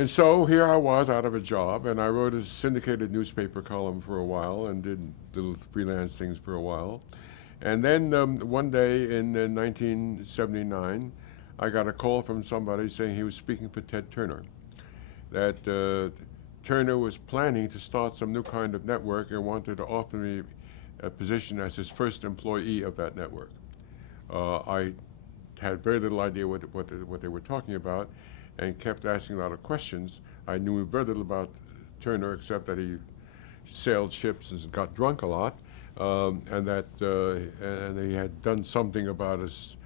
And so here I was out of a job, and I wrote a syndicated newspaper column for a while and did little freelance things for a while. And then one day in 1979, I got a call from somebody saying he was speaking for Ted Turner, that Turner was planning to start some new kind of network and wanted to offer me a position as his first employee of that network. I had very little idea what they were talking about and kept asking a lot of questions. I knew very little about Turner except that he sailed ships and got drunk a lot, and that and he had done something about us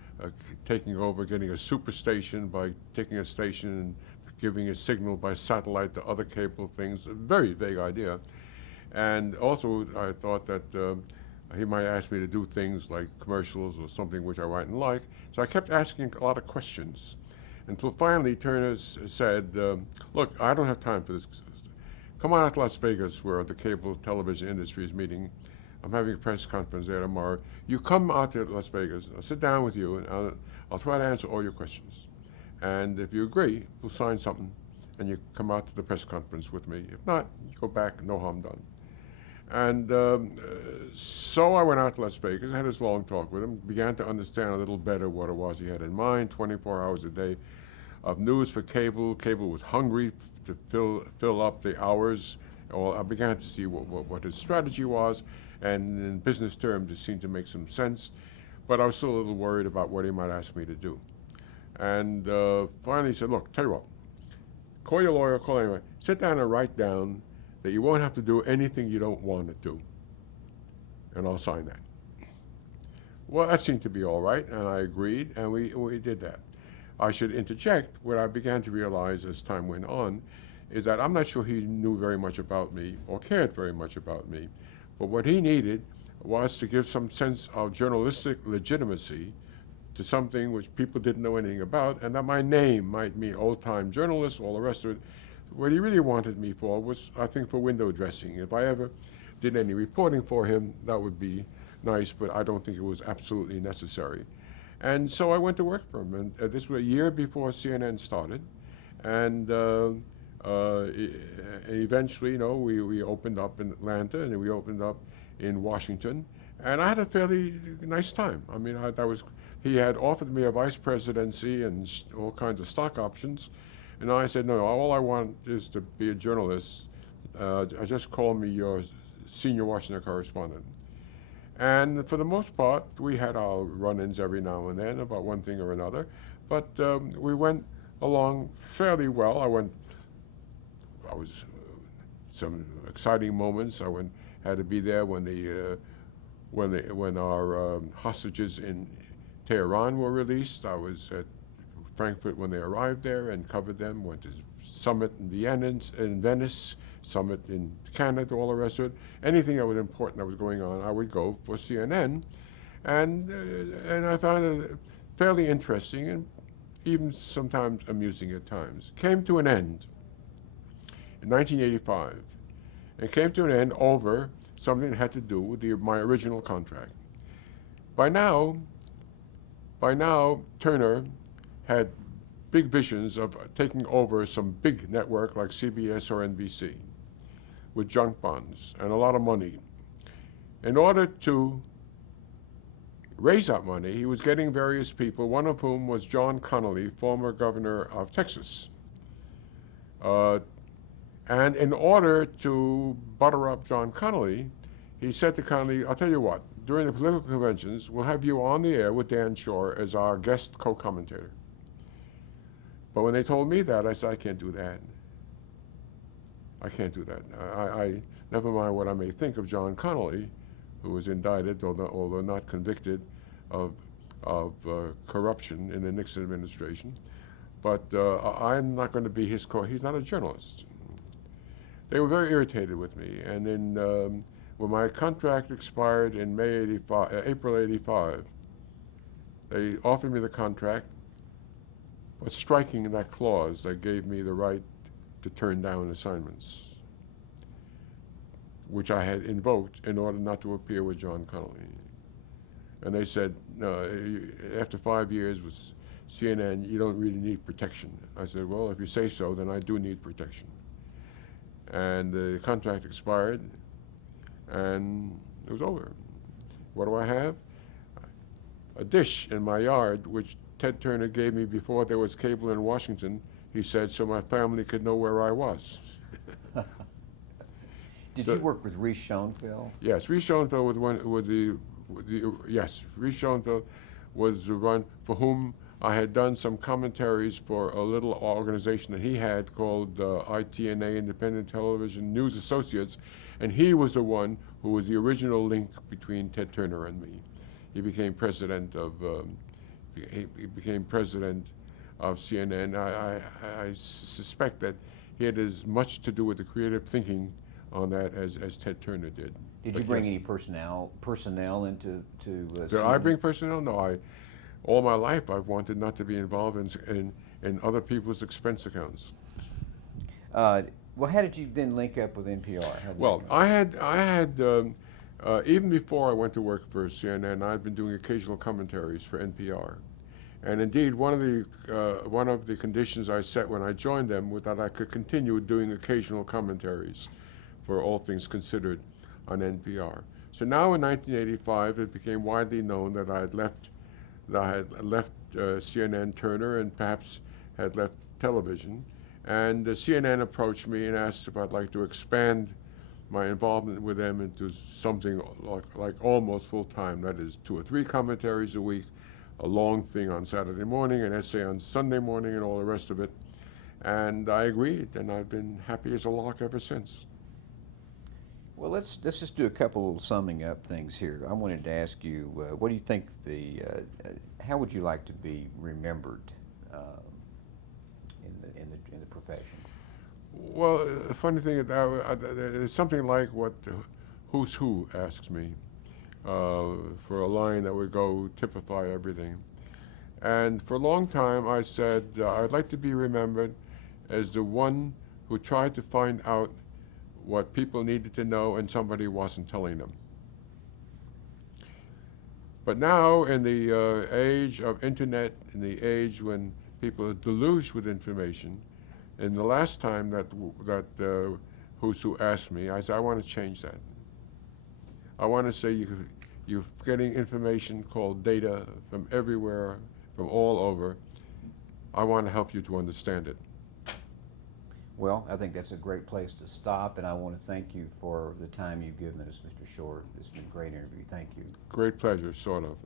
taking over, getting a superstation by taking a station and giving a signal by satellite to other cable things. A very vague idea. And also, I thought that he might ask me to do things like commercials or something which I mightn't like. So I kept asking a lot of questions until finally Turner said, look, I don't have time for this. Come on out to Las Vegas where the cable television industry is meeting. I'm having a press conference there tomorrow. You come out to Las Vegas, I'll sit down with you, and I'll try to answer all your questions. And if you agree, we'll sign something, and you come out to the press conference with me. If not, you go back, no harm done. And so I went out to Las Vegas, had this long talk with him, began to understand a little better what it was he had in mind, 24 hours a day of news for cable. Cable was hungry to fill up the hours. Well, I began to see what his strategy was, and in business terms, it seemed to make some sense. But I was still a little worried about what he might ask me to do. And finally he said, look, tell you what, call your lawyer, call anyone, sit down and write down that you won't have to do anything you don't want to do, and I'll sign that. Well, that seemed to be all right, and I agreed, and we did that. I should interject, what I began to realize as time went on is that I'm not sure he knew very much about me or cared very much about me, but what he needed was to give some sense of journalistic legitimacy to something which people didn't know anything about, and that my name might mean old-time journalist, all the rest of it. What he really wanted me for was, I think, for window dressing. If I ever did any reporting for him, that would be nice, but I don't think it was absolutely necessary. And so I went to work for him, and this was a year before CNN started, and eventually, we opened up in Atlanta, and then we opened up in Washington, and I had a fairly nice time. I mean, he had offered me a vice presidency and all kinds of stock options, and I said, no, all I want is to be a journalist. Just call me your senior Washington correspondent. And for the most part, we had our run-ins every now and then about one thing or another, but we went along fairly well. I was some exciting moments. Had to be there when our hostages in Tehran were released. I was at Frankfurt when they arrived there and covered them. Went to summit in Venice, summit in Canada, all the rest of it. Anything that was important that was going on, I would go for CNN, and I found it fairly interesting and even sometimes amusing at times. Came to an end in 1985, and came to an end over something that had to do with my original contract. By now, Turner had big visions of taking over some big network like CBS or NBC with junk bonds and a lot of money. In order to raise that money, he was getting various people, one of whom was John Connally, former governor of Texas. And in order to butter up John Connally, he said to Connally, I'll tell you what, during the political conventions, we'll have you on the air with Dan Schorr as our guest co-commentator. But when they told me that, I said, I can't do that. I can't do that. I never mind what I may think of John Connally, who was indicted, although not convicted, of corruption in the Nixon administration. But I'm not going to be his he's not a journalist. They were very irritated with me. And then when my contract expired in April 85, they offered me the contract, but striking that clause that gave me the right to turn down assignments, which I had invoked in order not to appear with John Connally. And they said, no, after 5 years, CNN, you don't really need protection. I said, well, if you say so, then I do need protection. And the contract expired, and it was over. What do I have? A dish in my yard, which Ted Turner gave me before there was cable in Washington, he said, so my family could know where I was. Did you work with Reese Schoenfeld? Yes, Reese Schoenfeld yes, Reese Schoenfeld was the one for whom I had done some commentaries for a little organization that he had called ITNA, Independent Television News Associates, and he was the one who was the original link between Ted Turner and me. He became president of CNN. I suspect that he had as much to do with the creative thinking on that as Ted Turner did. Did you bring any personnel into Did I bring personnel? No. All my life I've wanted not to be involved in other people's expense accounts. Well, how did you then link up with NPR? Well, I had even before I went to work for CNN, I'd been doing occasional commentaries for NPR. And indeed, one of the conditions I set when I joined them was that I could continue doing occasional commentaries for All Things Considered on NPR. So now in 1985, it became widely known that I had left CNN Turner and perhaps had left television. And CNN approached me and asked if I'd like to expand my involvement with them into something like almost full-time. That is 2 or 3 commentaries a week, a long thing on Saturday morning, an essay on Sunday morning, and all the rest of it. And I agreed, and I've been happy as a lark ever since. Well, let's just do a couple of summing up things here. I wanted to ask you, what do you think how would you like to be remembered in the profession? Well, the funny thing is it's something like what Who's Who asks me for a line that would go typify everything. And for a long time I said I'd like to be remembered as the one who tried to find out what people needed to know and somebody wasn't telling them. But now, in the age of internet, in the age when people are deluged with information, and the last time that Who's Who asked me, I said, I want to change that. I want to say you're getting information called data from everywhere, from all over. I want to help you to understand it. Well, I think that's a great place to stop, and I want to thank you for the time you've given us, Mr. Schorr. It's been a great interview. Thank you. Great pleasure, sort of.